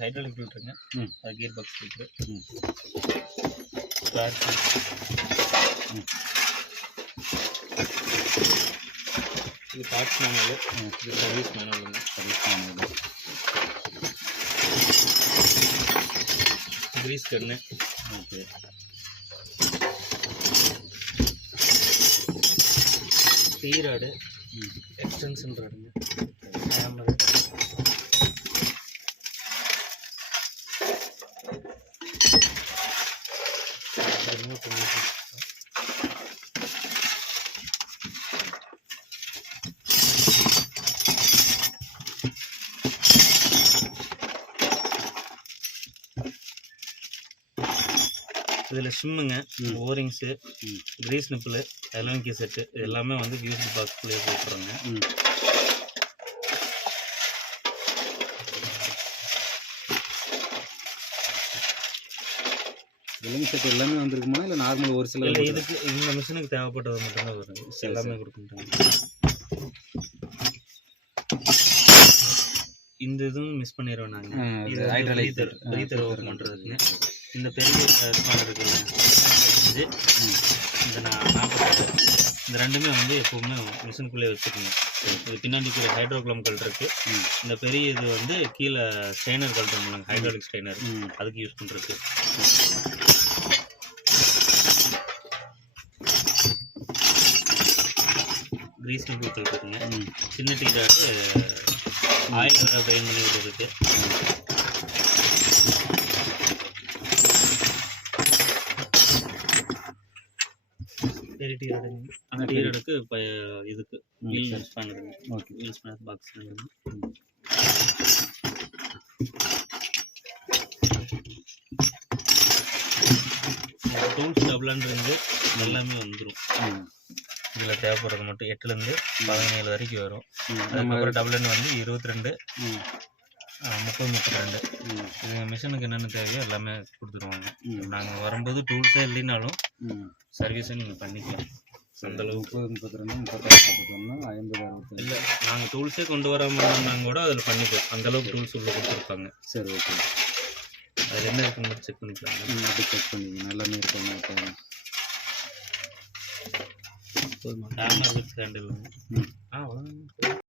Hydraulic ஃபில்டருங்க. அது gear box filter. இது பார்ட்ஸ் மேனுவல். இது சர்வீஸ் மேனுவலுங்க. Grease gun. Okay. T rod, extension ராடுங்க, ஹேமரு, இதில் ஸ்விம்முங்க, ஓரிங்ஸு, கிரீஸ் நிப்பில், எலவன்கி செட்டு எல்லாமே வந்து யூஸ்டு பாக்ஸ்லேயே போட்டுருங்க. எலவன்கி செட் எல்லாமே வந்துருக்குமா இல்லை நார்மல் ஒரு சில? இல்லை, இதுக்கு இந்த மிஷினுக்கு தேவைப்பட்டது மட்டும்தான் வரும். எல்லாமே கொடுக்குறாங்க. இந்த இதுவும் மிஸ் பண்ணிடுவோம் நாங்கள். இது பிரீத்தர் ஒர்க் பண்ணுறதுக்குங்க. இந்த பெரிய ஸ்பேனர் இருக்குல்ல, இந்த 40, இந்த ரெண்டுமே வந்து எப்போவுமே மிஷினுக்குள்ளே வச்சுக்கோங்க. இது பின்னாடி கீழே ஹைட்ரோக்ளம் கல் இருக்குது. இந்த பெரிய இது வந்து கீழே ஸ்ட்ரெயினர் கல்றோம்ல, ஹைட்ராலிக் ஸ்ட்ரெயினர், அதுக்கு யூஸ் பண்ணுறதுக்கு. கிரீஸ் நிப்பிள் கல் இருக்குங்க. சின்ன டீ ராடு ஆயில் ட்ரைன் பண்ணி விட்டுருக்கு. பெரிய டீ ராடுங்க. அந்த டீ ராடுக்கு இப்போ இதுக்கு வீல் ஸ்பேனருங்க. Okay, wheel spanner box. Tools டபுளான்றது எல்லாமே வந்துடும். இதில் தேவைப்படுறது மட்டும் 8லேருந்து 17 வரைக்கும் வரும். அதுக்கப்புறம் டபுள்னு வந்து 22, 30, 32. இது மிஷினுக்கு என்னென்ன தேவையோ எல்லாமே கொடுத்துருவாங்க. நாங்கள் வரும்போது டூல்ஸே இல்லைனாலும் சர்வீஸும் நீங்கள் பண்ணிக்கலாம். அந்தளவுக்கு 32, 36, 50, 60 இல்லை, நாங்கள் டூல்ஸே கொண்டு வராமல் கூட அதில் பண்ணிப்போம். அந்தளவுக்கு டூல்ஸ் உள்ளே கொடுத்துருப்பாங்க. சரி, ஓகே. அதில் என்ன இருக்குன்னு செக் பண்ணிக்கலாம். செக் பண்ணிக்கலாம், எல்லாமே இருக்காங்க. Hammer with handle.